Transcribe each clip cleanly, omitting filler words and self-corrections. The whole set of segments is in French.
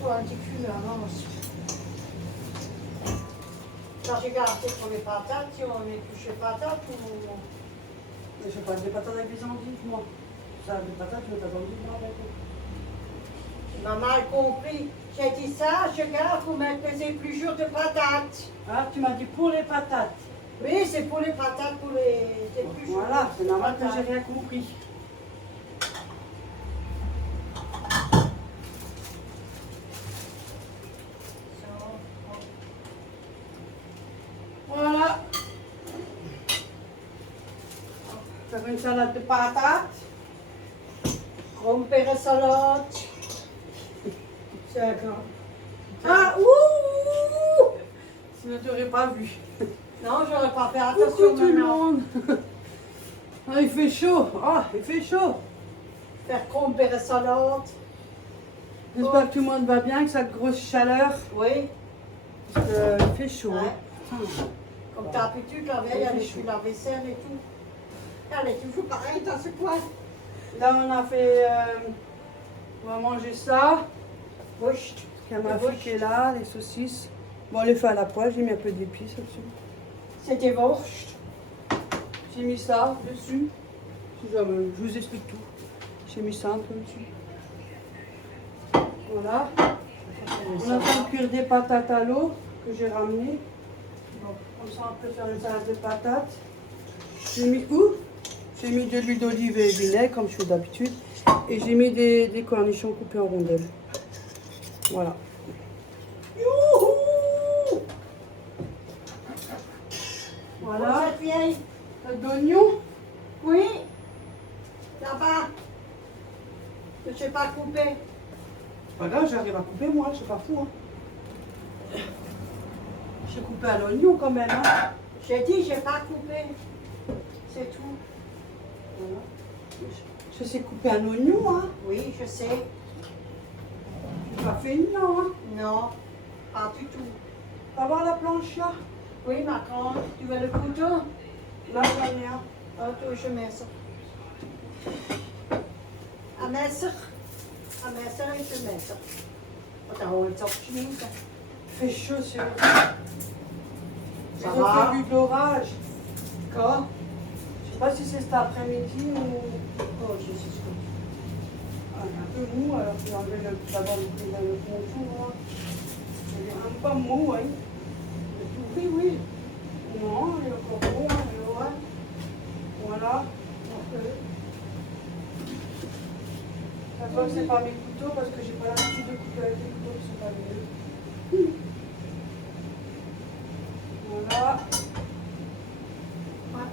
faut un petit cul d'avance. Quand j'ai gardé pour les patates, si on épluche les patates ou... Mais je fais pas des patates avec des endives, moi. Ça, des patates, je mets pas d'endives, moi, avec. Tu m'as mal compris. J'ai dit ça, je garde pour mettre les épluchures de patates. Ah, tu m'as dit pour les patates. Oui, c'est pour les patates, pour les épluchures. Voilà, c'est normal que patates. j'ai rien compris. Voilà. Faire une salade de patates. Rompere salade. C'est un grand. Ah, ouh! Sinon, tu n'aurais pas vu. Non, j'aurais pas fait Coucou attention tout le maintenant. monde. Ah, il fait chaud. Ah, il fait chaud. Faire rompere salade. J'espère que tout le monde va bien, que cette grosse chaleur. Oui. Parce qu'il fait chaud. Ouais. hein. Comme d'habitude, la veille, elle fait la vaisselle et tout. Elle est toujours pareille dans ce coin. Là, on a fait. On va manger ça. Bouche. Il y a ma fille qui est là, les saucisses. Bon, on les fait à la poêle, j'ai mis un peu d'épices dessus. C'était Wurst. J'ai mis ça dessus. Si jamais, je vous explique tout. J'ai mis ça un peu dessus. Voilà. On a fait cuire des patates à l'eau que j'ai ramenées. Bon, comme ça, on peut faire une salade de patates. J'ai mis où? J'ai mis de l'huile d'olive et vinaigre, comme je fais d'habitude. Et j'ai mis des cornichons coupés en rondelles. Voilà. Youhou! Voilà. Cette vieille. D'oignons. Oui. Là-bas. Je ne sais pas couper. Pas grave, j'arrive à couper moi, je suis pas fou. Hein. J'ai coupé à l'oignon quand même. Hein. J'ai dit, j'ai pas coupé. C'est tout. Voilà. Je sais couper un oignon. Hein. Oui, je sais. Je suis pas feignant. Hein. Non, pas du tout. Va voir la planche là. Oui, ma grande, tu veux le couteau? Là, j'en ai un. Ah, toi, je mets ça. À messer. À messer, je mets ça. Attends, on va le sortir. Il fait chaud, c'est vrai. Ça Ils ont va? fait de l'orage. Quoi? Je sais pas si c'est cet après-midi ou. Oh, je sais ce que Ah, un peu mou, alors je vais enlever d'abord le contour. Il est même pas mou, hein. Oui, oui. Non, il est encore mou, hein. Ouais. Voilà. Ça voit que c'est pas mes couteaux parce que j'ai pas l'habitude de couper avec les couteaux qui sont pas les mieux. Voilà. Ouais.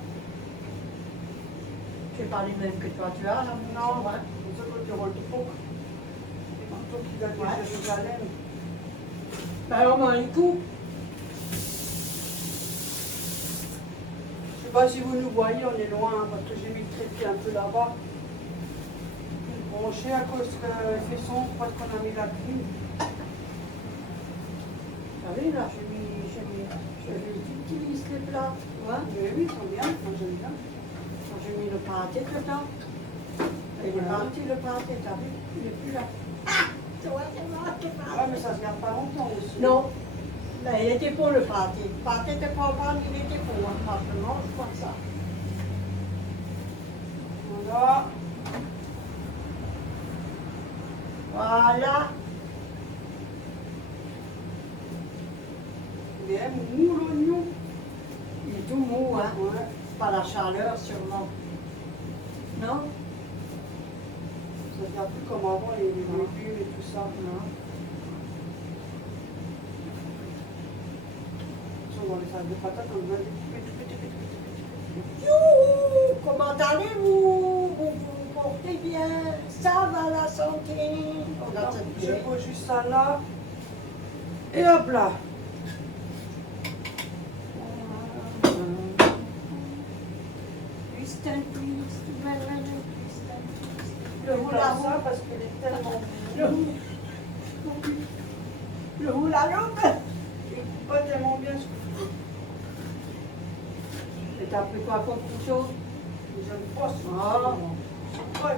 C'est pas les mêmes que toi, tu as, là? Non, Ouais. c'est ça que tu roules trop. Les couteaux qui datent de Jérusalem. Alors, on les coupe. Je sais pas si vous nous voyez, on est loin hein, parce que j'ai mis le trépied un peu là-bas. Branché à cause qu'il fait sombre parce qu'on a mis la clim. Ah oui, là, j'utilise les plats. Ouais. Mais oui, ils sont bien, moi j'aime bien. J'ai mis le pâté dedans. Il est parti le pâté, t'as vu? Il n'est plus là. Ah! Tu vois, c'est moi qui Ouais, mais ça se garde pas longtemps aussi. Non. Mais il était pour le pâté. Le pâté était pas bon, il était pour. Franchement, je crois que ça. Voilà. Voilà. Il est mou l'oignon. Il est tout mou, hein? Ouais. C'est pas la chaleur, sûrement. Non? Ça se garde plus comme avant, les légumes et tout ça. Non. Dans les salades de patates, on va découper tout petit. Youhou! Comment allez-vous? Vous vous portez bien? Ça va la santé? On a cette Je plaie. pose juste ça là. Et hop là. Twist and twist, well, well, twist and twist. Le hula ça parce qu'il est tellement. Le hula hoop. Il coupe pas tellement bien ce que je fais. Et t'as pris quoi comme chose? J'aime pas ça. Ah. Ouais.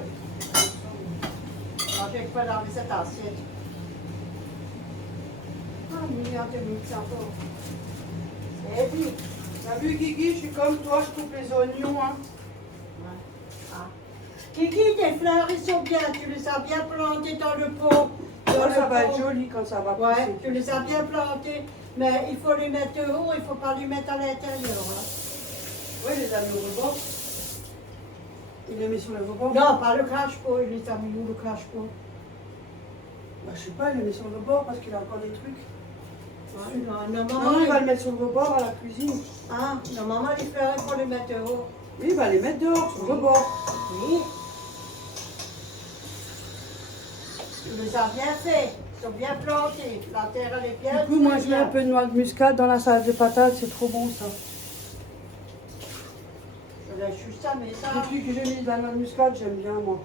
Moi, j'ai pas dans cette assiette. Ah, mais il y a 2500. C'est dit. T'as vu, Guigui, je suis comme toi, je coupe les oignons. Hein. Ah. Kiki, tes fleurs, ils sont bien. Tu les as bien plantées dans le pot. Ça va être joli quand ça va pousser. Ouais, tu les as bien plantées. Mais il faut les mettre dehors, il ne faut pas les mettre à l'intérieur. Hein. Oui, il les a mis au rebord. Il les met sur le rebord. Non, pas le crache-pot, il les a mis où le crache-pot? Bah, je sais pas, il le met sur le bord parce qu'il a encore des trucs. Ouais, non, Non, maman, il va le mettre sur le rebord à la cuisine. Ah, non, maman, les fleurs, il faut les mettre dehors. Oui, il va les mettre dehors, sur le rebord. Oui. Tu les as bien fait. Ils sont bien plantés. La terre, elle est bien. Du coup, moi, je mets un peu de noix de muscade dans la salade de patates, c'est trop bon ça. Je laisse juste un message. Depuis que j'ai mis de la noix de muscade, j'aime bien moi.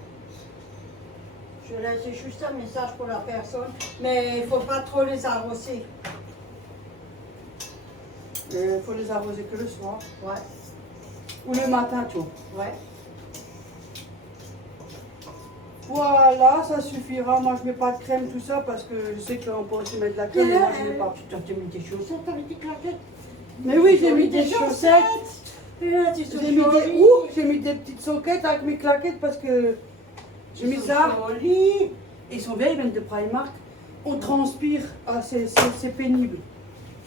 Je laisse juste un message pour la personne. Mais il ne faut pas trop les arroser. Il faut les arroser que le soir. Ouais. Ou le matin, tu vois. Ouais. Voilà, ça suffira. Moi, je mets pas de crème, tout ça, parce que je sais qu'on peut aussi mettre de la crème, mais moi, je mets pas. Tu t'as mis des chaussettes avec tes claquettes. Mais oui, j'ai mis des chaussettes. J'ai J'ai mis des petites soquettes avec mes claquettes parce que j'ai mis ça. Jolies. Ils sont vieilles, ils viennent de Primark. On transpire, ah, c'est pénible.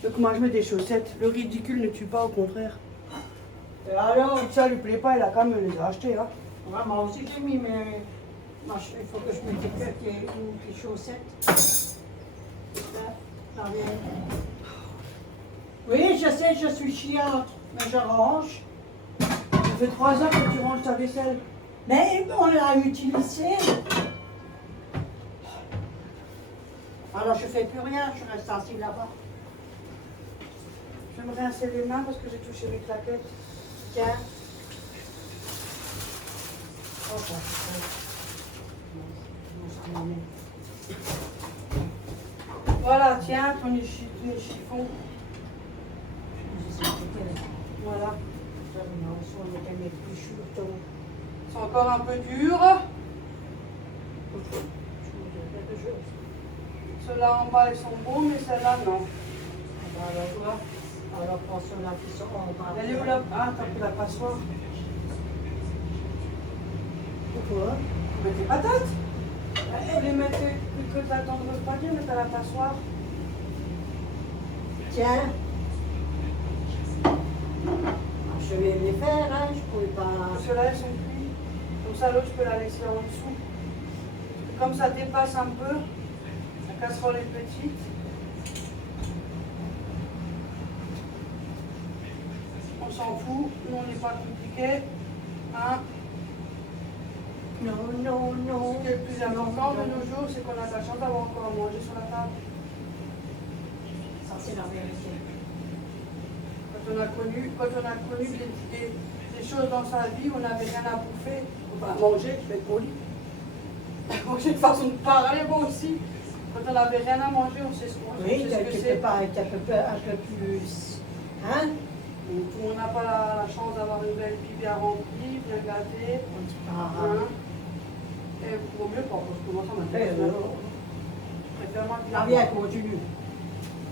Donc moi je mets des chaussettes. Le ridicule ne tue pas, au contraire. Et alors, Si ça lui plaît pas, il a quand même les a achetés. Hein. ouais, moi aussi j'ai mis, mais moi, il faut que je mette des chaussettes. Ça vient. Oui, je sais, je suis chiante, mais je range. Ça fait 3 heures que tu ranges ta vaisselle. Mais on l'a utilisé. Alors je fais plus rien, je reste assis là-bas. Je vais me rincer les mains parce que j'ai touché mes claquettes. Tiens. Voilà, tiens, ton chiffon. Voilà. C'est encore un peu dur. Ceux-là en bas, ils sont bons, mais ceux-là, non. Alors prends ceux-là qui sont en bas. Elle est où la... Ah, t'as pris la passoire. Pourquoi? Tu mets tes patates. Elle les mettait que t'attends de pas dire, mais t'as la passoire. Tiens. Je vais les faire, hein, je pouvais pas. Ceux-là, ils sont cuits. Comme ça, l'autre, je peux la laisser en dessous. Comme ça dépasse un peu, la casserole est petite. On s'en fout, nous, on n'est pas compliqué. Hein? Non, non, non. Ce qui est le plus important de nos jours, c'est qu'on a de la chance d'avoir encore à manger sur la table. Ça, c'est la vérité. Quand on a connu des choses dans sa vie, on n'avait rien à bouffer. Enfin, à manger, je vais être poli. Manger de façon de parler, moi aussi. Quand on n'avait rien à manger, on sait ce qu'on Oui, sait ce que tu c'est. peux pas être un peu plus. Hein? Donc, on n'a pas la chance d'avoir une belle vie bien remplie, bien gâtée. On dit pas. Hein. Et vaut mieux pas, parce que moi, ça m'intéresse. Je préfère moi Ah bien, continue.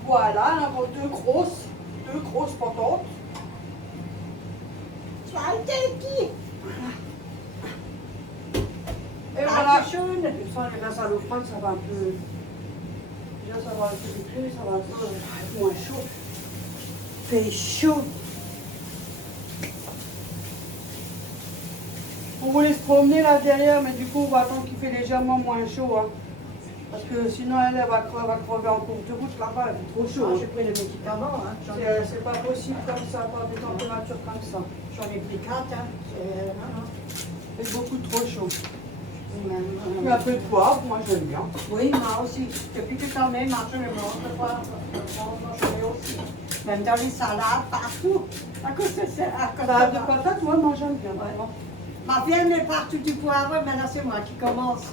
Voilà, on a encore deux grosses patates. Tu as été qui? Et voilà. Ça, les rinces à l'eau froide, ça va un peu. Déjà, ça va un peu décliner, ça va un peu moins chaud. Fait chaud. On voulait se promener là derrière, mais du coup, on va attendre qu'il fait légèrement moins chaud. Hein. Parce que sinon, elle va crever en cours de route là-bas, elle est trop chaud. Ah, j'ai pris le médicament. Hein. C'est pas possible comme ça, par des températures comme ça. J'en ai pris 4. Hein. C'est beaucoup trop chaud. Même, Mais un peu de poivre, moi j'aime bien. oui, moi aussi. Depuis que j'en ai mangé le mange de poivre. Je aussi. Même dans les salades, partout. À cause de ça. Salade de patates, moi j'aime bien. Ouais. Ma fille elle met partout du poivre, maintenant c'est moi qui commence.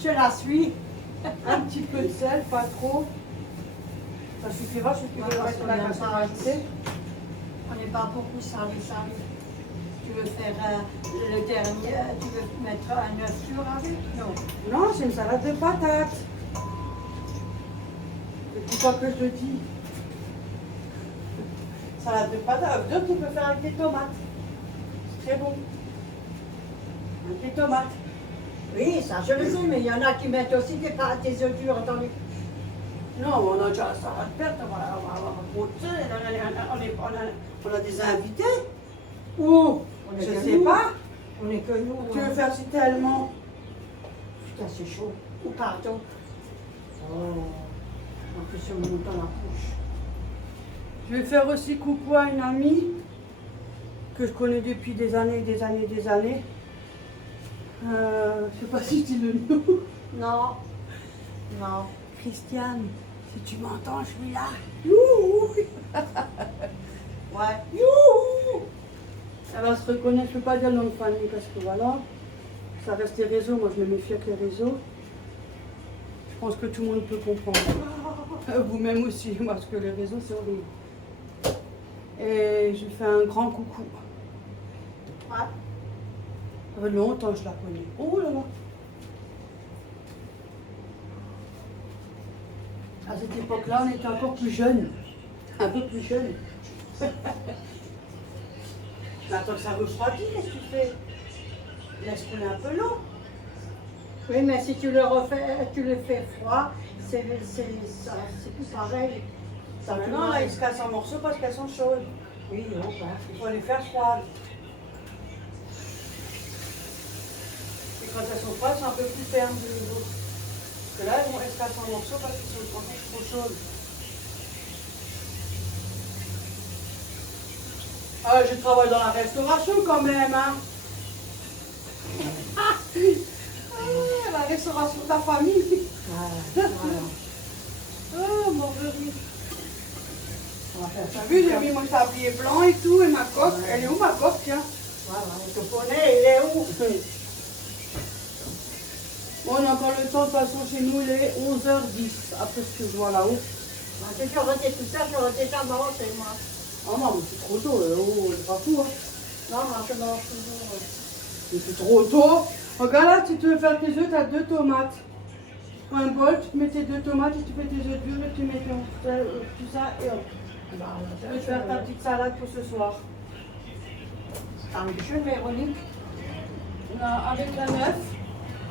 Je la suis. Un petit peu de sel, pas trop. Ça suffira, si tu veux mettre la casserole ajoutée. On n'est pas beaucoup salé. Tu veux faire le dernier, tu veux mettre un œuf dur avec? Non. Non, c'est une salade de patates. C'est pas que je te dis. Salade de patates. D'autres, tu peux faire avec des tomates. C'est très bon. Avec des tomates. Oui, ça je le sais, mais il y en a qui mettent aussi des œufs durs dans les... Non, on a déjà la salade verte, on va goûter, on a des invités. Ou, On est je que sais nous. pas, On est que nous. tu veux hein. faire si tellement. Putain, c'est chaud. Ou pardon. Oh. En plus, on monte dans la bouche. Je vais faire aussi coucou à une amie que je connais depuis des années, des années, des années. Je sais pas si tu le nom. Non. Non. Christiane, si tu m'entends, je suis là. Youhou. Ouais. Youhou. Elle va se reconnaître, je ne peux pas dire le nom de famille parce que voilà, ça reste les réseaux, moi je me méfie avec les réseaux. Je pense que tout le monde peut comprendre. Vous-même aussi, parce que les réseaux c'est horrible. Et je lui fais un grand coucou. Ouais. Ça fait longtemps que je la connais. Oh là là. À cette époque-là, on était encore plus jeunes. Un peu plus jeunes. Mais attends que ça refroidit, qu'est-ce que tu fais? Laisse couler un peu l'eau. Oui, mais si tu le refais, tu le fais froid, c'est plus pareil. Ça Maintenant, là, ils se cassent en morceaux parce qu'elles sont chaudes. Oui, on va. Il faut les faire froides. Et quand elles sont froides, c'est un peu plus ferme de nouveau. Parce que là, elles se cassent en morceaux parce qu'elles sont encore trop chaudes. Ah, je travaille dans la restauration quand même, hein. La restauration de la famille. Voilà. Oh, mon chéri. T'as vu, j'ai mis mon tablier blanc et tout, et ma coque. Elle est où ma coque, tiens? Voilà, le poney, il est où? Bon, on a encore le temps, de toute façon, chez nous, il est 11h10, après ce que je vois là-haut. Si j'aurais été tout ça, j'aurais déjà mangé, moi. Oh non, mais c'est trop tôt, oh, c'est pas tout, hein. Non, moi, je mange toujours. Mais c'est trop tôt. Regarde là, si tu veux faire tes œufs, tu as 2 tomates. Prends un bol, tu mets tes 2 tomates et tu fais tes œufs durs et tu mets tout ça et hop. Tu peux te faire ta petite salade pour ce soir. Dankeschön, Véronique. Avec un œuf,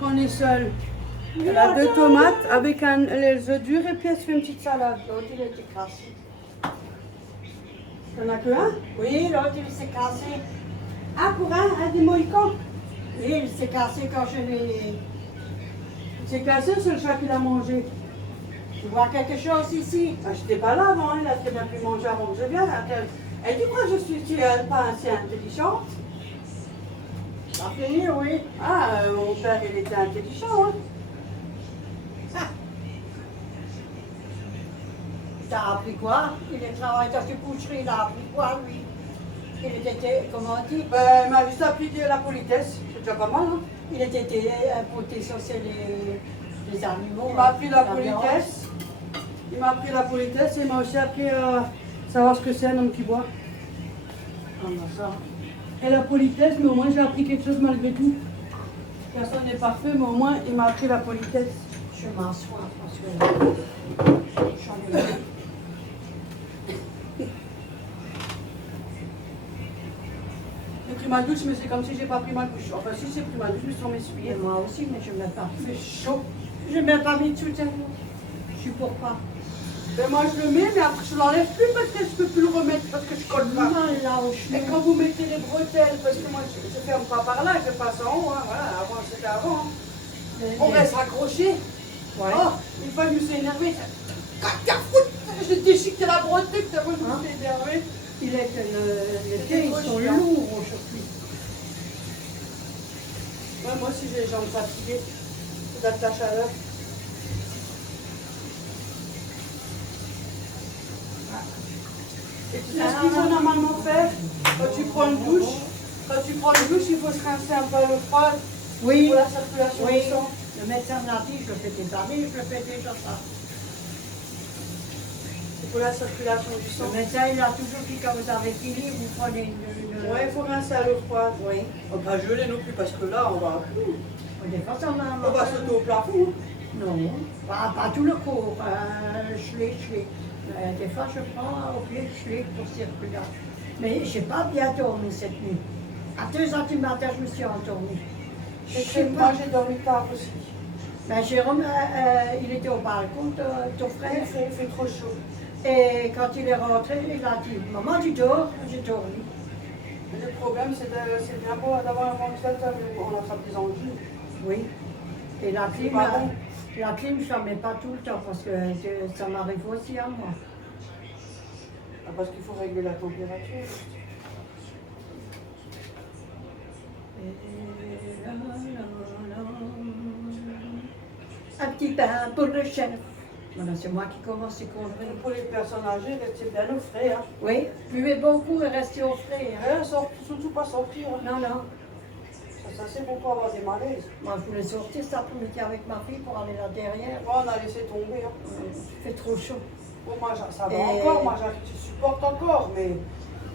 quand on est seul. Elle a 2 tomates avec les œufs durs et puis elle se fait une petite salade. L'autre, il était cassé. T'en as que un? Oui, l'autre, il s'est cassé. Ah, pour un des mohicans. Oui, il s'est cassé quand je l'ai... C'est cassé, c'est le chat qui l'a mangé. Tu vois quelque chose ici? Ah, j'étais pas là avant, elle a très bien pu manger avant que je vienne. Elle dit quoi, je suis pas assez intelligente? Ça finit, oui. Ah, mon père, il était intelligent, hein. T'as appris quoi? Il est travaillé dans une boucherie, il a appris quoi, lui? Il était, comment on dit? Ben, il m'a juste appris la politesse, c'est déjà pas mal, hein. Il était protection sur les animaux. Il m'a appris la viande. politesse. Il m'a appris la politesse et il m'a aussi appris à savoir ce que c'est un homme qui boit. Comment ça? Et la politesse, mais au moins j'ai appris quelque chose malgré tout. Personne n'est parfait, mais au moins il m'a appris la politesse. Je m'assois parce que j'en ai eu. J'ai pris ma douche, mais c'est comme si j'ai pas pris ma douche. Enfin, si j'ai pris ma douche, mais sans m'essuyer. Et moi aussi, mais je ne mets pas. C'est chaud. Je ne mets pas mis de soutien. Je supporte pas. Ben moi je le mets, mais après je l'enlève plus parce que je peux plus le remettre parce que je colle pas. Non, là où je Et suis. quand vous mettez les bretelles, parce que moi je ferme pas par là, je passe en haut, hein, voilà, avant c'était avant. Hein. On reste accroché. Ouais. Oh, une fois je me suis énervée, je déchiqueté la bretelle, t'as vu, je me suis énervée. Il est que les pieds, ils sont lourds aujourd'hui. Ouais, moi aussi j'ai les jambes fatiguées, c'est de la chaleur. Et tu sais ce qu'il faut normalement faire quand tu prends une douche? Quand tu prends une douche, il faut se rincer un peu à l'eau froide Oui. pour la circulation Oui. du sang. Le médecin m'a dit, je le fais des années, je le fais déjà ça. C'est pour la circulation du sang. Le médecin, il a toujours dit, quand vous avez fini, vous prenez une... Ouais, il faut rincer à l'eau froide. Oui. On va pas geler non plus parce que là, on va Des fois, ça m'a... sauter au plafond. Non, pas tout le cours, schlick. Des fois, je prends au pied schlick pour circuler. Mais je n'ai pas bien dormi cette nuit. À 2h du matin, je me suis endormie. Moi, j'ai dormi tard aussi. Ben, Jérôme, il était au balcon, ton frère. Il fait trop chaud. Et quand il est rentré, il a dit, maman, tu dors? J'ai dormi. Le problème, c'est bien beau d'avoir un ventilateur, mais on attrape des angines. Oui. Et la clim, Pardon. je ne la mets pas tout le temps parce que ça m'arrive aussi à moi. Ah, parce qu'il faut régler la température. Un petit pain pour le chef. Voilà, c'est moi qui commence ces conneries. Pour les personnes âgées, restez bien au frais. Hein. Oui, buvez beaucoup et restez au frais. Hein. Surtout pas sortir. Hein. Non. Ça c'est bon pour avoir des malaises. Moi, je voulais sortir cet après-midi avec ma fille pour aller là derrière. Moi, on a laissé tomber. Hein. Il fait trop chaud. Bon, moi, ça va encore, moi, je supporte encore, mais...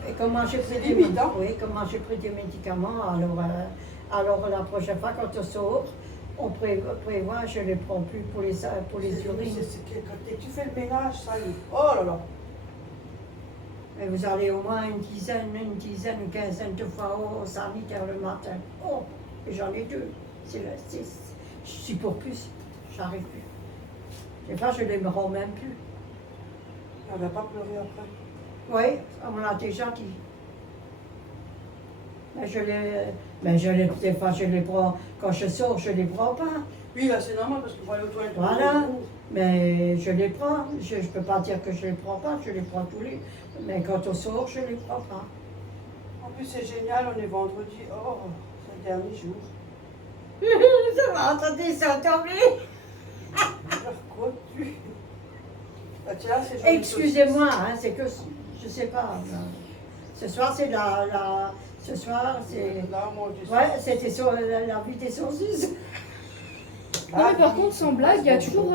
Et comment j'ai pris des limite, hein. Oui, comment j'ai pris des médicaments, alors la prochaine fois, quand on sort, on prévoit, je ne les prends plus pour les urines. Quand tu fais le ménage, ça y est. Oh là là. Mais vous allez au moins une dizaine, une quinzaine de fois au sanitaire le matin. Oh, et j'en ai 2. C'est le 6. Je suis pour plus. J'arrive plus. Des fois, je ne les rends même plus. Elle va pas pleurer après. Oui, on me l'a déjà dit. Mais des fois, je les prends. Quand je sors, je ne les prends pas. Oui, là, c'est normal parce que pour aller aux toilettes. Voilà. Mais je les prends. Je ne peux pas dire que je ne les prends pas. Je les prends tous les. Mais quand on sort, je ne les prends pas. En plus, c'est génial, on est vendredi. Oh, c'est le dernier jour. Ça va, entendez ça tomber. Quoi tu... Bah, tiens, c'est joli. Excusez-moi, hein, c'est que je sais pas. Ce soir, c'est ce soir, c'est. Là, moi, je Ouais, c'était sur la vie des saucisses. Non, mais par contre, sans blague, il y a toujours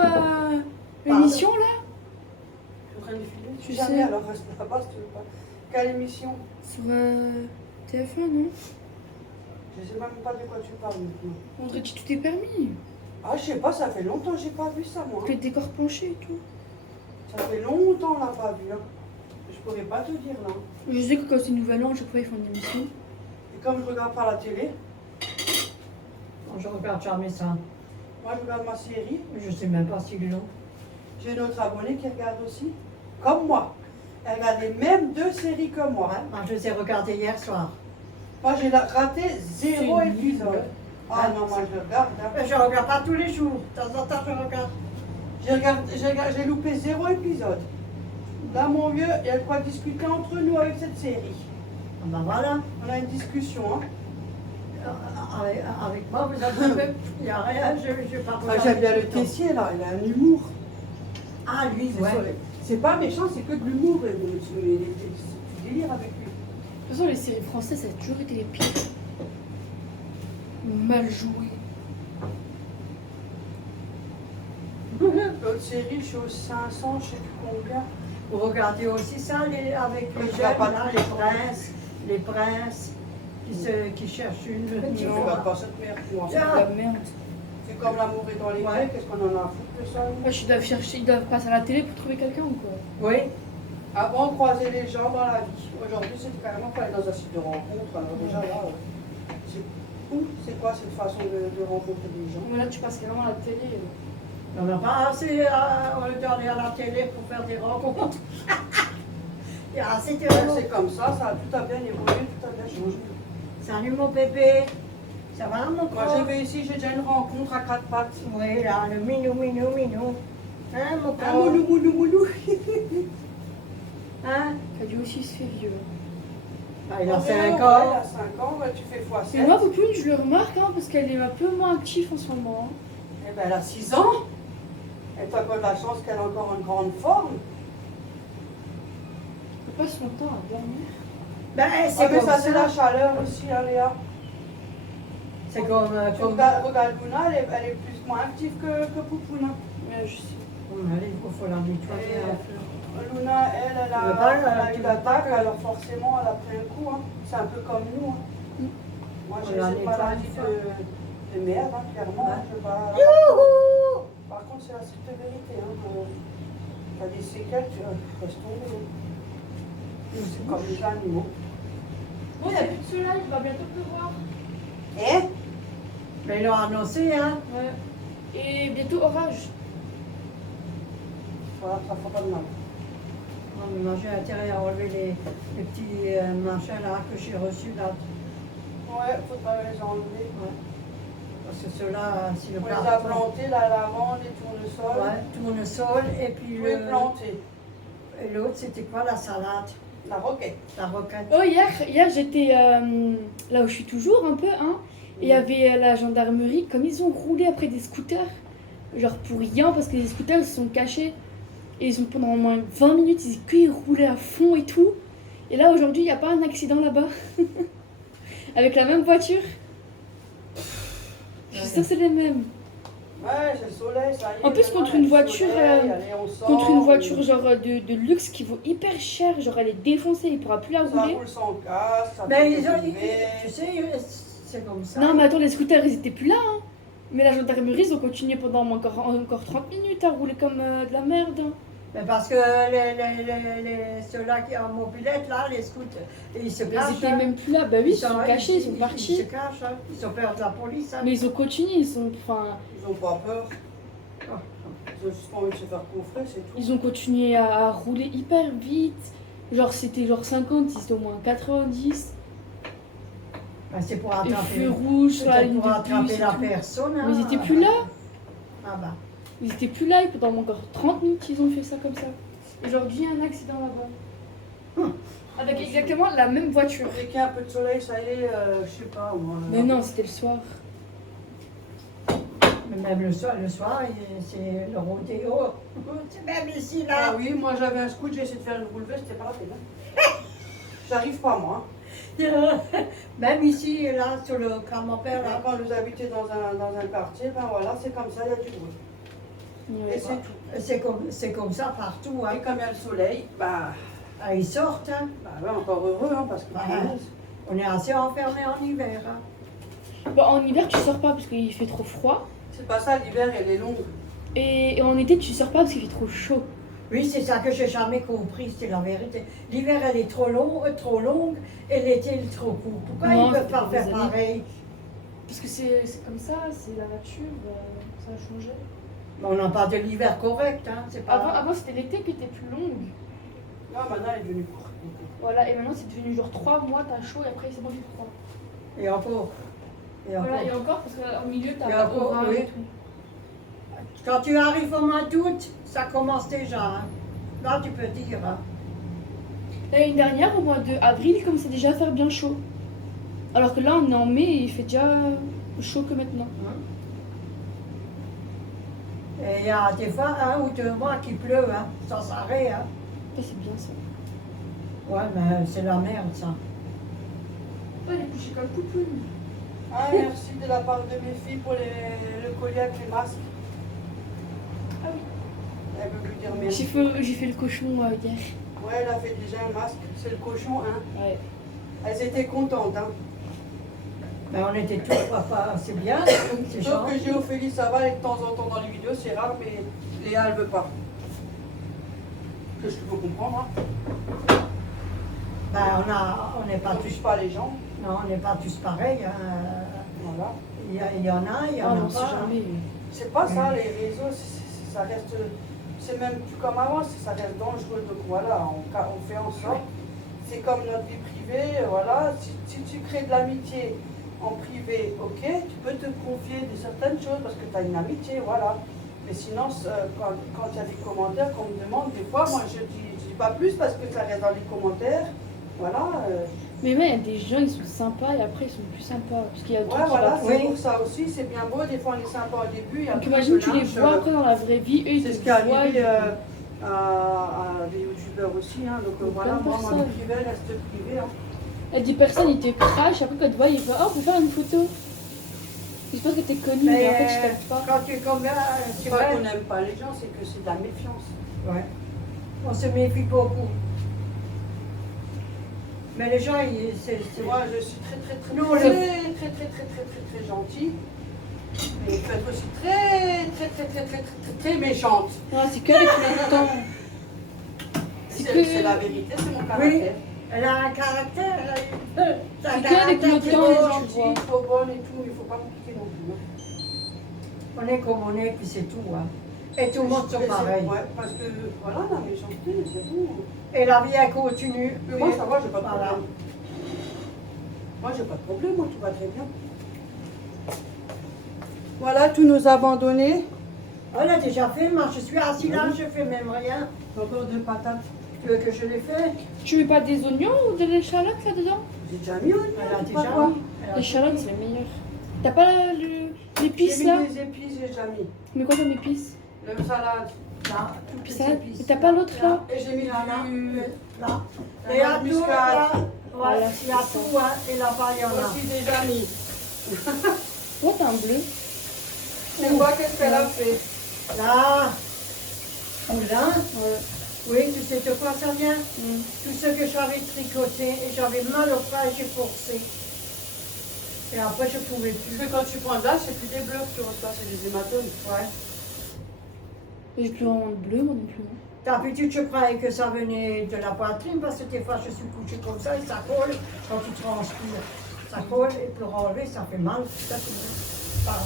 l'émission là. Je suis en train de filer. Tu Jamais, sais. alors reste là-bas si tu veux pas. Quelle émission? Sur TF1, non? Je sais même pas de quoi tu parles maintenant. On dirait que tout est permis. Ah, je sais pas, ça fait longtemps que j'ai pas vu ça, moi. Avec les décors penchés et tout. Ça fait longtemps qu'on l'a pas vu. Hein. Je pourrais pas te dire là. Je sais que quand c'est Nouvel An, à chaque fois ils font une émission. Et comme je regarde pas la télé, Non, je regarde jamais ça. moi je regarde ma série. Je sais même pas s'ils l'ont. J'ai une autre abonnée qui regarde aussi, comme moi. Elle regarde les mêmes 2 séries que moi. Ouais, moi, je les ai regardées hier soir. Moi j'ai raté 0 C'est épisode. nul. Ah non, moi je regarde. Hein. Mais je regarde pas tous les jours. De temps en temps, je regarde. J'ai loupé 0 épisode. Là, mon vieux, il y a de quoi discuter entre nous avec cette série. Ah ben voilà. On a une discussion. Hein. Avec moi, vous avez il n'y a rien, je pas Ah, j'aime bien le Tessier là, il a un humour. Ah, lui, ouais. C'est pas méchant, c'est que de l'humour. Tu délires avec lui. De toute façon, les séries françaises, ça a toujours été les pires. Mal joué. L'autre série, je suis aux 500, je sais plus combien. Vous regardez aussi ça avec les Je jeunes, regarde pas là, tous les princes qui cherchent une. Je ne regarde pas cette merde, moi. C'est de la merde. C'est comme l'amour est dans les Ouais. clés, qu'est-ce qu'on en a à foutre de ça? Ouais, ils doivent chercher, ils doivent passer à la télé pour trouver quelqu'un ou quoi? Oui. Avant, on croisait les gens dans la vie. Aujourd'hui, c'est carrément pas aller dans un site de rencontre. Alors déjà, là, c'est quoi cette façon de rencontrer des gens? Mais là, tu passes carrément à la télé. On n'a pas assez regardé à la télé pour faire des rencontres. Il y a assez de C'est comme ça tout a bien évolué, tout a bien changé. Salut mon bébé. Ça va mon Moi, corps? j'ai fait ici, j'ai déjà une rencontre à 4 pattes. Oui, là, le minou. Hein, mon Un corps? moulou. Hein? Lui aussi, il se fait vieux. Ah, il a 5 Il ans. a 5 ans, ouais, tu fais fois 7. Mais moi, Poupine, je le remarque, hein, parce qu'elle est un peu moins active en ce moment. Hein. Eh ben, elle a 6 ans. Et t'as encore de la chance qu'elle a encore une grande forme. Elle passe son temps à dormir. Ben, Ah, c'est mais comme ça, c'est la ça. chaleur aussi, hein, Léa. C'est comme. Regarde Luna, elle est plus moins active que Poupouna. Ouais, je sais. Allez, il faut la nettoyer. Et Luna, elle Tu veux pas, a tu eu veux l'attaque, pas que- alors forcément, elle a pris un coup. Hein. C'est un peu comme nous. Hein. Moi, j'ai On la cette nettoie maladie une fois. de merde, hein, clairement. Ouais. Je vais pas... Youhou! Par des séquelles, tu restes tomber. C'est comme les animaux. Bon, il n'y a plus de soleil, il va bientôt pleuvoir. Et Mais ils l'ont annoncé, hein. Ouais. Et bientôt orage. voilà, ça fera pas de mal. Moi, j'ai intérêt à enlever les petits machins là que j'ai reçus là. Ouais, faudra les enlever. Ouais. Parce que ceux-là, si le On les a plantés, la lavande, les tournesols. Ouais, tournesol et puis Tout est planté. et l'autre, c'était quoi la salade? La roquette. La roquette. Oh, hier j'étais là où je suis toujours un peu, hein. Et il y avait la gendarmerie, comme ils ont roulé après des scooters. Genre pour rien, parce que les scooters ils se sont cachés. Et ils ont pendant au moins 20 minutes, ils roulaient à fond et tout. Et là aujourd'hui, il n'y a pas un accident là-bas. Avec la même voiture. Je suis sûre que c'est les mêmes. Ouais, c'est le soleil, ça y est. En plus, contre une voiture, contre une voiture ça genre de luxe qui vaut hyper cher, genre elle est défoncée, il pourra plus la rouler. roule sans casque, ça Mais fait ils ont, des hivers. tu sais, c'est comme ça. Non mais attends, les scooters ils étaient plus là, hein. Mais la gendarmerie ils ont continué pendant encore 30 minutes à rouler comme de la merde. Mais parce que ceux-là qui ont mobilette, là, les scouts, ils se Ils cachent. étaient hein. même plus là, bah oui, ils sont cachés, ils sont Ils partis. se cachent, hein. Ils ont peur de la police. Hein. Mais ils ont continué, ils ont, enfin, Ils ont pas peur. Oh. Ils ont juste pas envie de se faire coffrer, c'est tout. ils ont continué à rouler hyper vite. Genre c'était genre 50, c'était au moins 90. Ben, c'est pour Et attraper, feu rouge sur la c'est ligne pour de attraper bus et la tout. personne. Hein. Mais ils étaient plus là. Ah bah. Ils étaient plus là et pendant encore 30 minutes ils ont fait ça comme ça. Aujourd'hui, il y a un accident là-bas. Avec exactement la même voiture. Dès qu'il y a un peu de soleil, ça y est, je sais pas moi. Mais non, c'était le soir. Mais même le soir, c'est le rodéo. C'est même ici, Ah là. oui, moi j'avais un scoot, j'ai essayé de faire une relevé, c'était pas la peine. Hein. J'arrive pas moi. Même ici, là, sur le camembert, Là, là. quand nous habitons dans un quartier, ben voilà, c'est comme ça, il y a du bruit. Ouais. Et c'est tout. C'est comme ça partout. Hein. Et comme il y a le soleil, bah, Ah, ils sortent. Hein. ouais, encore heureux, hein, parce que On est assez enfermés en hiver. Hein. Bon, en hiver, tu sors pas parce qu'il fait trop froid. c'est pas ça, l'hiver, elle est longue. Et en été, tu sors pas parce qu'il fait trop chaud. Oui, c'est ça que j'ai jamais compris, c'est la vérité. L'hiver, elle est trop longue et l'été, elle est trop court. Pourquoi Non, ils ne peuvent c'est pas pour faire les années. pareil? Parce que c'est comme ça, c'est la nature, ça a changé. Mais on n'a pas de l'hiver correct, hein. C'est pas... Avant c'était l'été qui était plus longue. Non, maintenant, elle est devenue courte. Voilà, et maintenant c'est devenu genre 3 mois, t'as chaud et après c'est bon, il fait froid. Et encore. Et encore. Voilà, et encore parce qu'au milieu Et t'as encore, orage oui. et tout. Quand tu arrives au mois d'août, ça commence déjà. Hein. Là, tu peux dire. Hein. L'année dernière, au mois de avril, il commençait déjà à faire bien chaud. Alors que là, on est en mai et il fait déjà chaud que maintenant. Et il y a des fois 1 ou 2 mois qui pleut, hein, sans arrêt. Hein. Ça, c'est bien ça. Ouais, mais c'est la merde, ça. Oh, elle est couchée comme poupoune. Ah, merci de la part de mes filles pour le collier avec les masques. Ah oui. Elle veut lui dire merci. J'ai fait le cochon hier. Ouais, elle a fait déjà un masque. C'est le cochon, hein. Ouais. Elles étaient contentes, hein. Mais on était tous, papa, c'est bien, c'est Sauf que gentil. j'ai Ophélie, ça va, et de temps en temps dans les vidéos, c'est rare, mais Léa, elle veut pas. Que je peux comprendre, hein. Ben, on n'est On pas touche tous, pas les gens. non, on n'est pas tous pareils. Hein. Voilà. Il y en a, il y Ah en non, a c'est pas. jamais. C'est pas ça, les réseaux, ça reste. C'est même plus comme avant, ça reste dangereux. Donc voilà, on fait en sorte. C'est comme notre vie privée, voilà. Si tu crées de l'amitié en privé, ok, tu peux te confier de certaines choses parce que tu as une amitié, voilà. Mais sinon, quand il y a des commentaires qu'on me demande, des fois, moi je dis pas plus parce que ça reste dans les commentaires. Voilà. Mais ouais, il y a des gens, ils sont sympas et après ils sont plus sympas. Parce qu'il y a d'autres Ouais, qui voilà, va- c'est Oui. pour ça aussi, c'est bien beau. Des fois, on est sympa au début. Donc imagine, tu les vois après dans la vraie vie, eux ils C'est te ce qui est voient. arrivé à des youtubeurs aussi. Hein. Donc Donc, voilà, plein de moi, mon personnes. privé reste privé. Hein. Il y a des personnes, ils te crachent, après quand tu vois, ils vont oh, on peut faire une photo. Je pense que t'es connu, mais en fait je t'aime pas. quand tu es comme là, C'est c'est pas vrai. qu'on n'aime pas les gens, c'est que c'est de la méfiance. Ouais. On se méfie beaucoup. Mais les gens, c'est... Moi, je suis très Nous, très gentille. Mais il faut être aussi très méchante. Non, c'est qu'avec le temps. c'est la vérité, c'est mon caractère. Elle a un caractère. C'est que avec le Je suis temps, tu gentille, vois. trop bonne et tout, il ne faut pas me piquer non plus. Hein. On est comme on est, puis c'est tout. Hein. Et tout le monde sont pareils. Ouais, parce que voilà, la méchanceté, c'est tout. Et la vie, elle continue. Mais moi, ça va, j'ai pas de Voilà. problème. Moi, j'ai pas de problème, moi, tout va très bien. Voilà, tous nos abandonnés. Elle a déjà fait, moi je suis assise là, je fais même rien. Encore deux patates. Tu veux que je les fasse? Tu mets pas des oignons ou de l'échalote là-dedans? J'ai déjà mis, Elle a on déjà quoi. mis. Elle a L'échalote, c'est le meilleur. T'as pas l'épice J'ai là? mis des épices, j'ai déjà mis. Mais quoi comme épice? Le salade. Là, toutes Puis les ça, épices. mais t'as pas l'autre là? Et j'ai mis Là, du... là. La Et à noix de tout, muscade. là, Voilà, ouais, il y a c'est tout, hein, et là-bas, il y en a. Aussi déjà mis. Oh, t'as un bleu. Tu vois qu'est-ce qu'elle a fait? Là, moulin, Ouais. oui, tu sais de quoi ça vient? Mm. Tout ce que j'avais tricoté, et j'avais mal au bras, et j'ai forcé. Et après, je pouvais plus. Parce que quand tu prends de l'âge, c'est plus des bleus que tu reçois, c'est des hématomes. Ouais. J'ai plus vraiment de bleu, moi non plus. hein. D'habitude, je croyais que ça venait de la poitrine, parce que des fois, je suis couchée comme ça, et ça colle quand tu transpires. Ça colle, et pour enlever, ça fait mal. Ça, c'est pardon.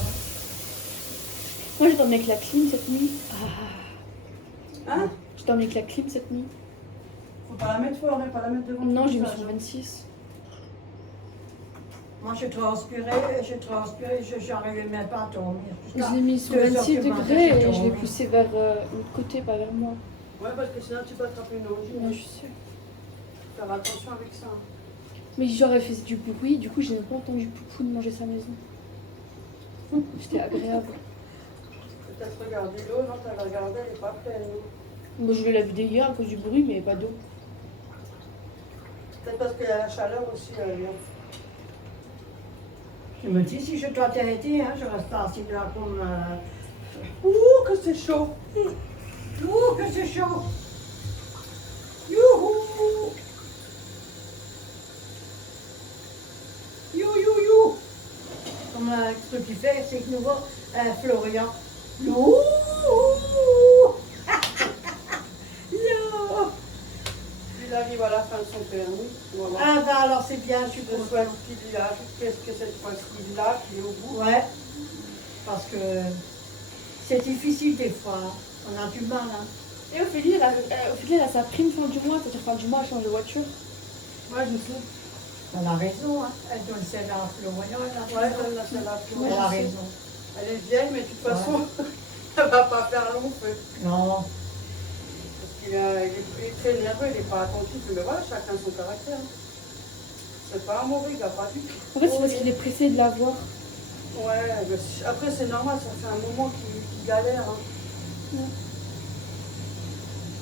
Moi, j'ai dormi avec la clim cette nuit. Ah. Hein? J'ai dormi avec la clim cette nuit. Faut pas la mettre fort, hein, pas la mettre devant. Non, le j'ai mis visage. sur 26. Moi, j'ai transpiré, j'arrivais même pas à dormir. Je l'ai mis sur 2 heures 26 du matin, degrés j'ai et je l'ai dormi. poussé vers l'autre côté, pas vers moi. Ouais, parce que sinon tu peux attraper une angine. Non, je suis sûre. Faire attention avec ça. Mais j'aurais fait du bruit, du coup, j'ai même pas entendu Poupou de manger sa maison. C'était agréable. Peut-être regarder l'eau, non, t'as regardé, elle est pas pleine. Moi, je l'ai lavé hier à cause du bruit, mais pas d'eau. Peut-être parce qu'il y a la chaleur aussi. Je me dis, si je dois t'arrêter, hein, je reste assis là comme... Ouh, que c'est chaud. Ouh, que c'est chaud! Youhou! You! Comme ce qu'il fait, c'est que nous voit Florian. Youhou! Yo! Il arrive à la fin de son permis. Voilà. Ah bah alors c'est bien, je suis Je contente. souhaite qu'il lâche. Qu'est-ce que cette fois-ci il lâche, il est au bout. Ouais, parce que c'est difficile des fois, on a du mal. Hein. Et Ophélie, elle a sa prime fin du mois, c'est-à-dire fin du mois, elle change de voiture. Ouais, je sais. Elle a raison, hein. Elle donne celle à Florian, elle a Ouais, raison. elle a celle-là. Elle a raison. Elle est vieille, mais de toute façon, elle va pas faire long feu. Non, Parce qu'il est très nerveux, il n'est pas attentif. Mais voilà, chacun son caractère. C'est pas un mauvais gars, pas du tout. En fait, c'est parce qu'il est pressé de la voir. Ouais, mais après c'est normal, ça fait un moment qu'il galère. Hein. Ouais.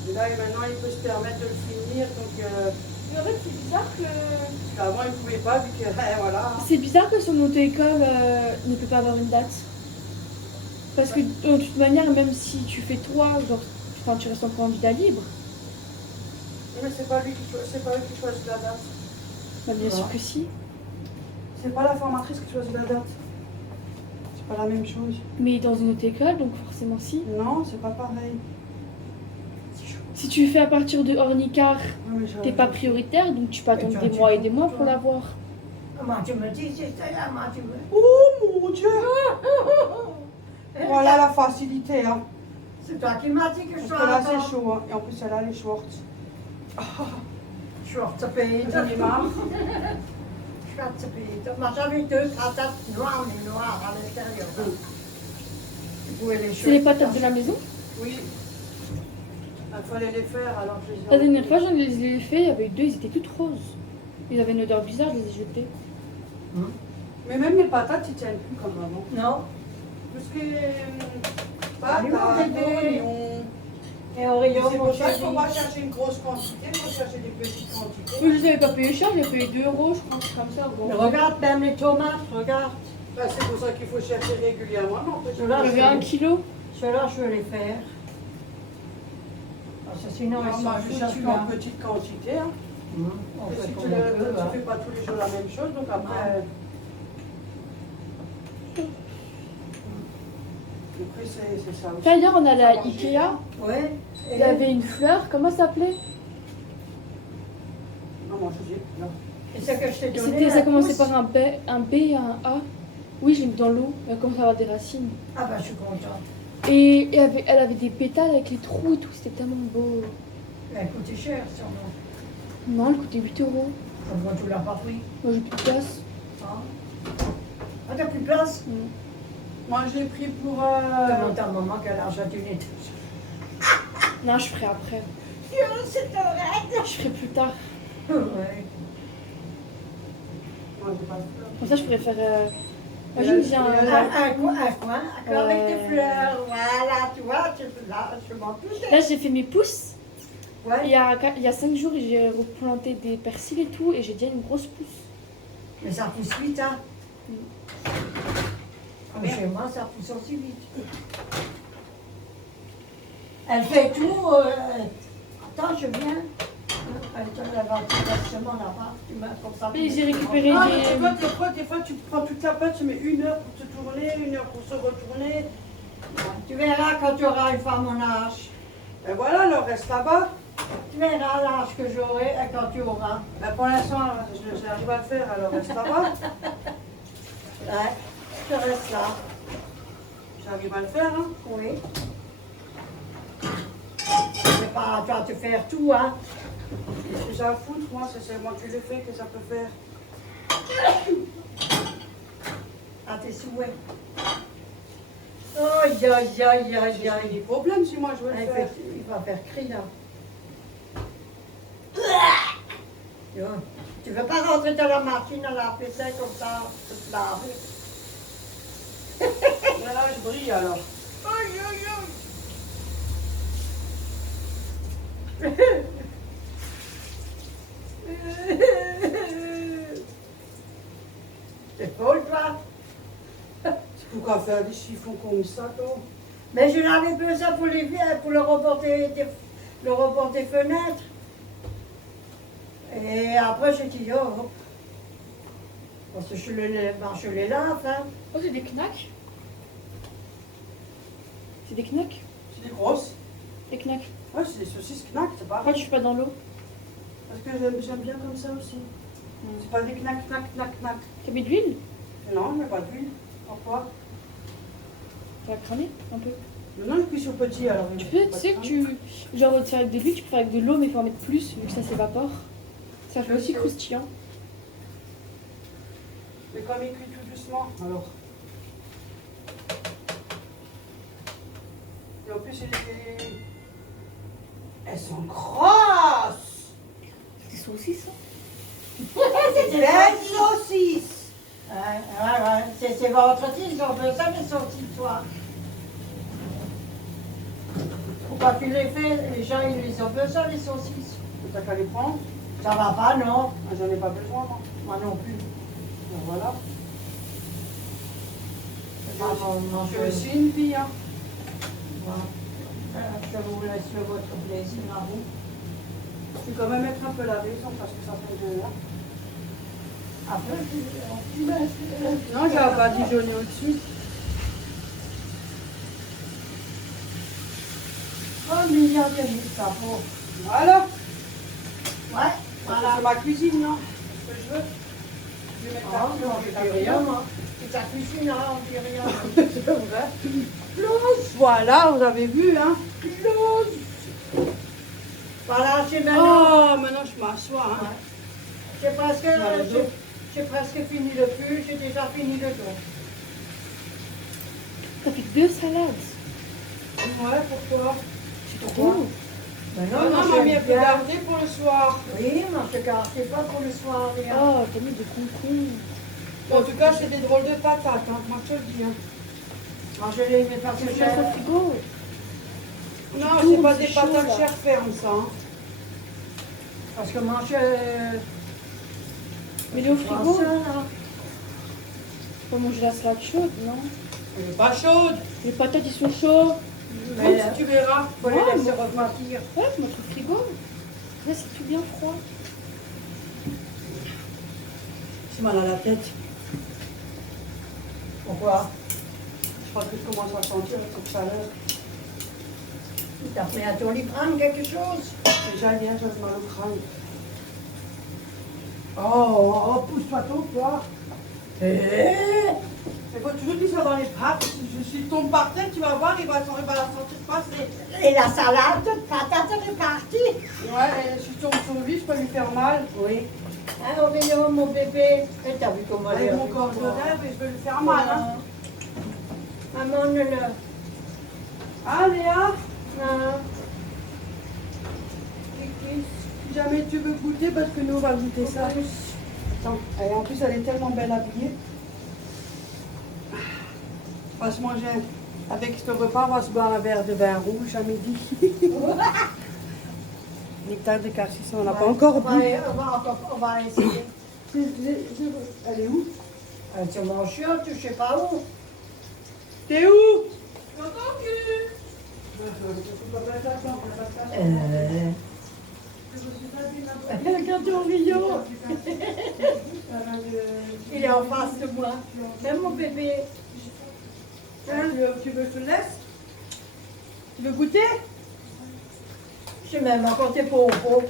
Et là, maintenant, il peut se permettre de le finir. Donc, Mais en fait, c'est bizarre que. avant, il ne pouvait pas, vu que, voilà. C'est bizarre que son auto-école ne peut pas avoir une date. Parce que de toute manière, même si tu fais toi, genre, enfin, tu restes en candidat libre. Mais c'est pas lui qui choisit la date. Bah, bien Ah. sûr que si. C'est pas la formatrice qui choisit la date. C'est pas la même chose. Mais dans une auto-école, donc forcément si. Non, c'est pas pareil. Si tu fais à partir de Ornicar, Ouais, mais t'es pas prioritaire, donc tu peux Mais attendre tu- des mois et des mois toi. pour l'avoir. moi tu me dis, c'est ça, moi tu me... Oh mon Dieu! Voilà la facilité. Hein. C'est toi qui m'as dit que je Parce sois que là, là c'est chaud. Hein. Et en plus, elle a les shorts. Schwarze-Peter. J'en ai marre. Schwarze-Peter. Moi j'avais 2 patates noires, mais noires à l'intérieur. Tu pouvais les C'est les choisir. patates de la maison. Oui. Il fallait les faire, alors je les ai La dernière enlevées. fois, j'en ai fait, il y avait 2, ils étaient toutes roses. Ils avaient une odeur bizarre, je les ai jetés. Mais même les patates, ils tiennent plus comme avant. Non. Parce que Oignons, patates, bébé. oignons. Et Oreo, C'est mon pour ça qu'il ne chéri. faut pas chercher une grosse quantité, il faut chercher des petites quantités. Je les avais pas payé cher, j'ai payé 2 euros, je pense, comme ça. Bon. Regarde même les tomates, regarde. Bah, c'est pour ça qu'il faut chercher régulièrement. Non, peut-être Ceux-là, J'avais 1 kilo. Ceux-là, je vais les faire. Parce que sinon, ils sont moi, je cherche foutus. en Hein. petite quantité. Hein. On Et fait si comme tu on ne peut. Hein. fais pas tous les jours la même chose, donc après. Après, c'est ça aussi. D'ailleurs, on allait à Ikea, Ouais. il y avait une fleur, comment ça s'appelait? Non, moi je sais. Là. Et ce que je t'ai donné. C'était, ça un commençait pouce. par un B et un A. Oui, je l'ai mis dans l'eau. Elle commence à avoir des racines. Ah bah je suis contente. Et elle avait des pétales avec les trous et tout. C'était tellement beau. Elle a coûté cher sûrement. Non, elle coûtait 8 euros. Moi tu l'as pas pris. Moi, j'ai plus de place. Ah, ah t'as plus de place? Moi j'ai pris pour. Demande à maman quel argent tu n'es. Non, je ferai après. C'est correct. Je ferai plus tard. Ouais. Moi j'ai pas de fleurs. Comme ça, je pourrais faire. Imagine, j'ai Un coin avec Ouais. des fleurs. Voilà, tu vois, là, je m'en touche. Là, j'ai fait mes pousses. Ouais. Il y a 5 jours, j'ai replanté des persils et tout. Et j'ai déjà une grosse pousse. Mais ça pousse vite, hein. Comme Bien. chez moi, ça pousse aussi vite. Elle fait tout. Attends, je viens. Elle te la ventilation là-bas. Tu m'as comme ça. Et j'ai récupéré Ah, des. des fois tu prends toute la pâte, tu mets 1 heure pour te tourner, 1 heure pour se retourner. Tu verras quand tu auras une fois mon âge. Et voilà, alors reste là-bas. Tu verras l'âge que j'aurai et quand tu auras. Ben, pour l'instant, j'arrive à le faire, alors reste là-bas. Ouais, je reste là. J'arrive à le faire, hein. Oui. C'est pas à toi de faire tout, hein. Qu'est-ce que j'ai à foutre, moi, c'est moi qui le fais que ça peut faire. À tes souhaits. Aïe, aïe, aïe, aïe, J'ai aïe. des problèmes si moi je veux le faire. Il va faire cri là. Tu veux pas rentrer dans la machine à la vaisselle comme ça, te laver? Là, je brille alors. Aïe, aïe, aïe. C'est folle, toi. C'est pourquoi faire des chiffons comme ça, toi? Mais je n'avais besoin pour le rebord des fenêtres. Et après, j'ai dit, oh, parce que je les lave, hein. Oh, c'est des knacks. C'est des knacks. C'est des grosses. Des knacks. Ouais, c'est des saucisses knack, c'est pas Pourquoi tu fais pas dans l'eau? Parce que j'aime bien comme ça aussi. C'est pas des knack, knack, knack, knack. T'as mis de l'huile? Non, il n'y a pas d'huile. Pourquoi? Ça va cramer un peu. Maintenant, je cuis sur petit alors. Tu peux, tu sais que tu. Genre, de faire avec de l'huile, tu peux faire avec de l'eau, mais il faut en mettre plus, vu que ça s'évapore. Ça fait aussi croustillant. Mais comme il cuit tout doucement, alors. Et en plus, elles sont grosses! C'est des saucisses, C'est des Belles saucisses! Ouais. C'est votre fils, ils ont besoin des saucisses, toi. Pourquoi tu les fais? Les gens, ils ont besoin des saucisses. T'as qu'à les prendre? Ça va pas, non? Ah, j'en ai pas besoin, moi. Moi non plus. Ben voilà. Je Je suis une fille, hein. Je vous laisse votre plaisir à vous. Je vais quand même mettre un peu la raison parce que ça fait de là. Après, tu laisses. Non, j'ai pas dijonné au-dessus. Oh, million de mille, ça vaut. Voilà. Ouais, voilà. C'est ma cuisine, non? C'est ce que je veux. Je vais mettre Ah, la non, fleur, je dis rien, moi. C'est ta cuisine, hein, on dit rien. C'est vrai. Voilà, vous avez vu, hein? Voilà, j'ai maintenant. Oh, maintenant je m'assois, hein? J'ai presque fini le pull, j'ai déjà fini le dos. T'as fait 2 salades. Ouais, pourquoi? C'est trop. Mais Non, moi, mamie, j'aime elle peut bien. garder pour le soir. Oui, moi, je ne gardais pas pour le soir, rien. Oh, t'as mis des concombres. En tout cas, c'est des drôles de patates, hein? Moi, je te le dis, hein? Moi, je les mets parce Tu que mets ça au frigo. Non, tournes, c'est pas c'est des chaud, patates là. chair ferme, ça, hein? Parce que moi, Mets-les au frigo. Ça, là. Faut manger la salade chaude, non? Elle est pas chaude. Les patates, ils sont chauds. Mais Si tu verras. faut les Ouais, laisser moi- refroidir. Ouais, faut mettre au frigo. Là, c'est tout bien froid. J'ai mal à la tête. Pourquoi? Je crois que je commence à sentir cette chaleur. T'as fait un Doliprane, quelque chose? Déjà, hier, j'avais mal au crâne. Oh, pousse-toi tôt, toi. Eh, Il faut toujours qu'il soit dans les pattes. Si je tombe par terre, tu vas voir, il va la sentir passer. et la salade de patates, elle est partie. Ouais, et si je tombe sur lui, je peux lui faire mal. Oui. Hein, Aurélion, mon bébé. Et t'as vu comment elle est Avec mon avec corps de moi. rêve, et je vais lui faire mal. Hein. Maman, ne le... Ah, Léa, Non. si jamais tu veux goûter, parce que nous, on va goûter ça. Attends, et en plus, elle est tellement belle habillée. On va se manger avec ce repas, on va se boire un verre de vin rouge à midi. Nectar de cassis, on n'a pas encore bu. On va essayer. Elle est où? Sur mon chiotte, je sais pas où. T'es où? Regarde Aurélion. Il est en face de moi. C'est mon bébé. Hein, tu veux que je te laisse? Tu veux goûter? Je sais même encore tes pompons.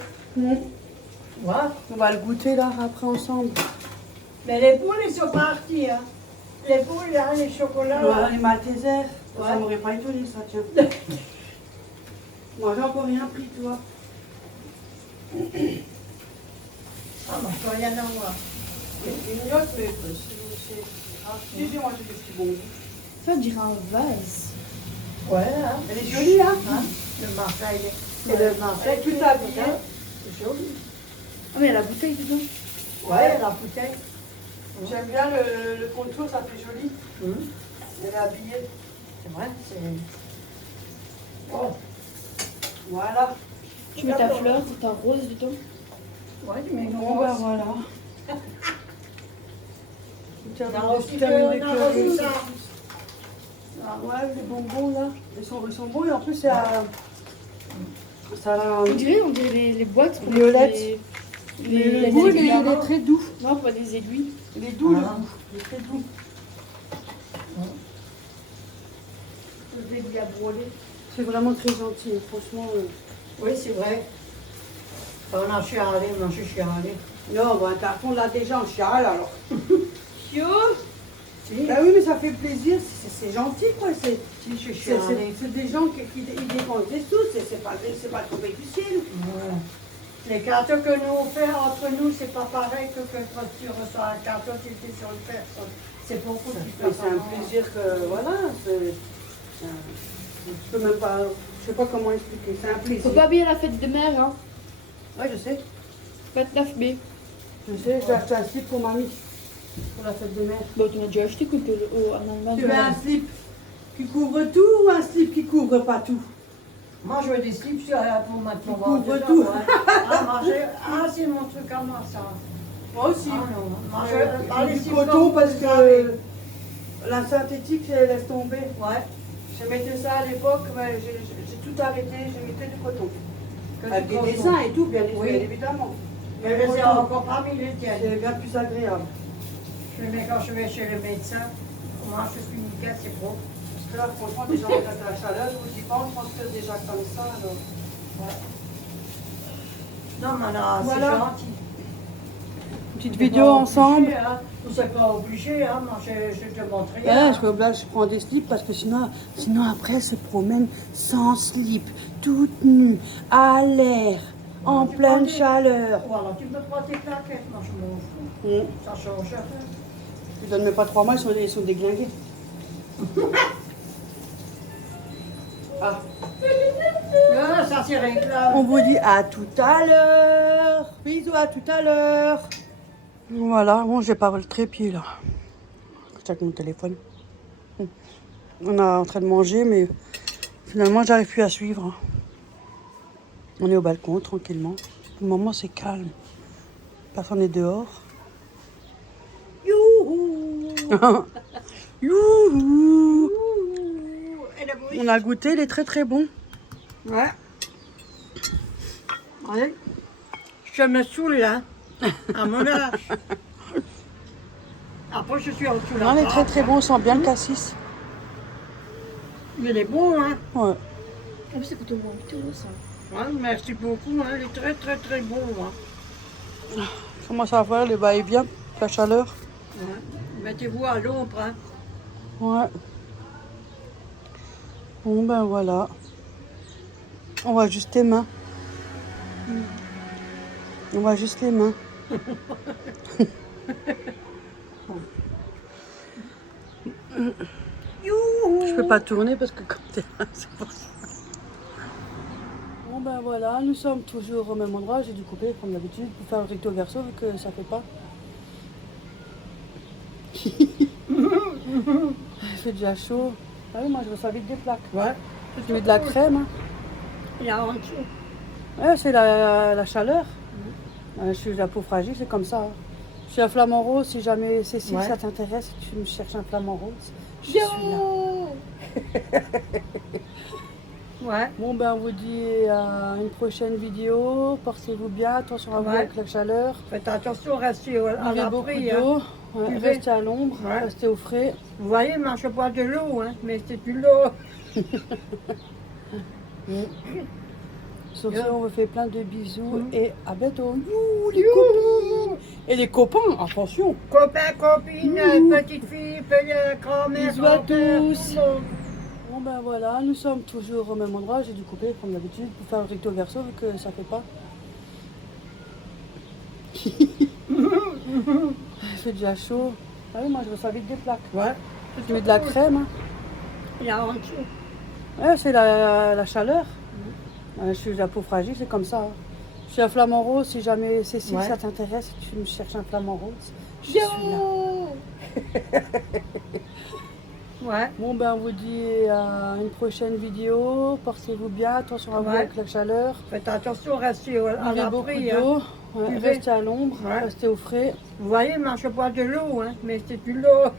Voilà. On va le goûter là, après ensemble. Mais les poules, ils sont partis. Hein. Les poules, là, les chocolats. Ouais, Là. les Maltesers. Ça Ouais. m'aurait pas étonné ça, tiens. Moi, j'ai encore rien pris, toi. Ah, moi, je peux rien avoir. Une mignotte, mais c'est... Ah, si, j'ai mangé des petits bonbons. Ça, on dirait un vase. Ouais, hein. Elle est jolie, hein? Hein. Le Marseille. Ouais. C'est le Marseille. Elle est tout habillée. Hein. C'est joli. Ah, mais il y a la bouteille dedans. Ouais, la bouteille. J'aime bien le contour, ça fait joli. Elle est habillée. C'est vrai, c'est... Oh, Voilà. Tu mets ta fleur, t'as ta rose dedans. ouais, tu mets une Bon, ben rose. voilà. On a aussi fait ça. Ah ouais, les bonbons là, ils sont bons et en plus ça On dirait les boîtes pour Violettes. les le goût il aiguilles. est très doux. Non, pas des aiguilles. Il est doux le Ah. goût, il est très doux. Des aiguilles à brûler. C'est vraiment très gentil, franchement. Oui, c'est vrai. On a chialé, moi je suis chialé. Non, bon, un carton là déjà en chiale alors. Yo. Si, Bah oui, mais ça fait plaisir, c'est gentil quoi. C'est si, je suis chialé. des gens qui dépensent des sous, c'est pas trop difficile. Ouais. Les cartons que nous on fait entre nous, c'est pas pareil que quand tu reçois un carton, tu es sur une personne. C'est beaucoup de Mais c'est un plaisir que, voilà, je peux même pas, je sais pas comment expliquer, c'est un plaisir. Faut pas habiller la fête de mère, hein. Ouais, je sais. 29 mai. Je sais, j'ai acheté un slip pour mamie, pour la fête de mère. Bon, tu m'as déjà acheté quand t'es en Allemagne. Tu veux un slip qui couvre tout ou un slip qui couvre pas tout? Moi je veux des slips pour mettre mon couvre ventre tout. dedans, ouais. C'est mon truc à moi ça. Moi aussi. Ah non, moi J'ai les du slips coton comme parce vous savez. que la synthétique, je laisse tomber. Ouais. Je mettais ça à l'époque, mais j'ai tout arrêté, je mettais du coton. Que Avec du des coton. dessins et tout, bien Oui. évidemment. Mais je les ai encore pas mis les tiennes. C'est bien plus agréable. Mais quand je vais chez le médecin, moi je suis nickel, c'est beau. Parce que là, franchement, déjà, on a la chaleur, je vous dis pas, je pense que déjà comme ça, alors. Non, mais non, c'est Voilà. gentil. Petite T'es vidéo pas ensemble. obligé, hein. Vous n'êtes pas obligé, hein. Moi je te montre rien. Ouais, je prends des slips parce que sinon après, elle se promène sans slip, toute nue, à l'air, en Tu pleine prends des- chaleur. Voilà, tu me prends tes claquettes, moi je m'en fous. Ça change rien. Je donne même pas 3 mois, ils sont déglingués. Ah. Ah, ça c'est réglable. On vous dit à tout à l'heure. Bisous, à tout à l'heure. Voilà, bon, j'ai pas le trépied là. Je check mon téléphone. On est en train de manger, mais finalement, j'arrive plus à suivre. On est au balcon tranquillement. Pour le moment, c'est calme. Personne n'est dehors. Youhou! Youhou! On a goûté, il est très très bon. Ouais. Ouais. Je me saoule là, à mon âge. Après je suis en dessous Non, là. il est très très bon, on sent bien le cassis. Il est bon, hein. Ouais. Ah, ça coûte au moins 8 € ça. Ouais, merci beaucoup, hein. Il est très très très bon, hein. Comment ça va, le va-et-vient, la chaleur? Ouais. Mettez-vous à l'ombre, hein. Ouais. Bon, ben voilà. On va juste les mains. On va juste les mains. Je peux pas tourner parce que comme t'es là, c'est pour ça. Bon ben voilà, nous sommes toujours au même endroit. J'ai dû couper comme d'habitude pour faire le recto verso vu que ça fait pas. Il fait déjà chaud. Ah oui, moi je reçois vite des plaques. Ouais. Je mets de la crème. Hein. Il y a en dessous. Ouais, c'est la chaleur. Je suis la peau fragile, c'est comme ça. Hein. Je suis un flamant rose, si jamais Cécile, Ouais. ça t'intéresse, tu me cherches un flamant rose. Je suis là. Ouais. Bon ben on vous dit à une prochaine vidéo. Portez-vous bien, attention à vous Ouais. avec la chaleur. Faites attention, restez à Buvez beaucoup l'abri. Hein. d'eau. Ouais, Buvez. restez à l'ombre, Ouais. restez au frais. Vous voyez, moi je bois de l'eau, hein, mais c'est de l'eau. Sur ce, Bien. on vous fait plein de bisous et à bientôt. Youhou, les copines. Et les copains, attention. Copains, copines, petites filles, grand-mère, Bisous à grand-père, tous. tout le monde. Bon ben voilà, nous sommes toujours au même endroit. J'ai dû couper comme d'habitude pour faire le recto verso vu que ça fait pas. Il fait déjà chaud. Ah oui, moi je reçois vite des plaques. Ouais. Je mets de la crème. Hein. Il y a en dessous. Ouais, c'est la chaleur. Je suis la peau fragile, c'est comme ça. Hein. Je suis un flamant rose, si jamais Cécile, Ouais. ça t'intéresse, tu me cherches un flamant rose. Je suis là. Ouais. Bon ben on vous dit à une prochaine vidéo. Portez-vous bien, attention à vous Ouais. avec la chaleur. Faites attention, restez à Buvez beaucoup l'abri. Hein. d'eau. Ouais, Buvez. restez à l'ombre, Ouais. restez au frais. Vous voyez, moi je bois de l'eau, hein, mais c'est de l'eau.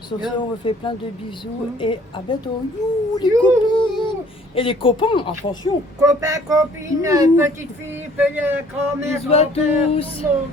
Sur ce, Bien. on vous fait plein de bisous et à bientôt. Youhou, les copines. Et les copains, attention. Copains, copines, petites filles, grand-mère, Bisous à grand-père, tous. tout le monde.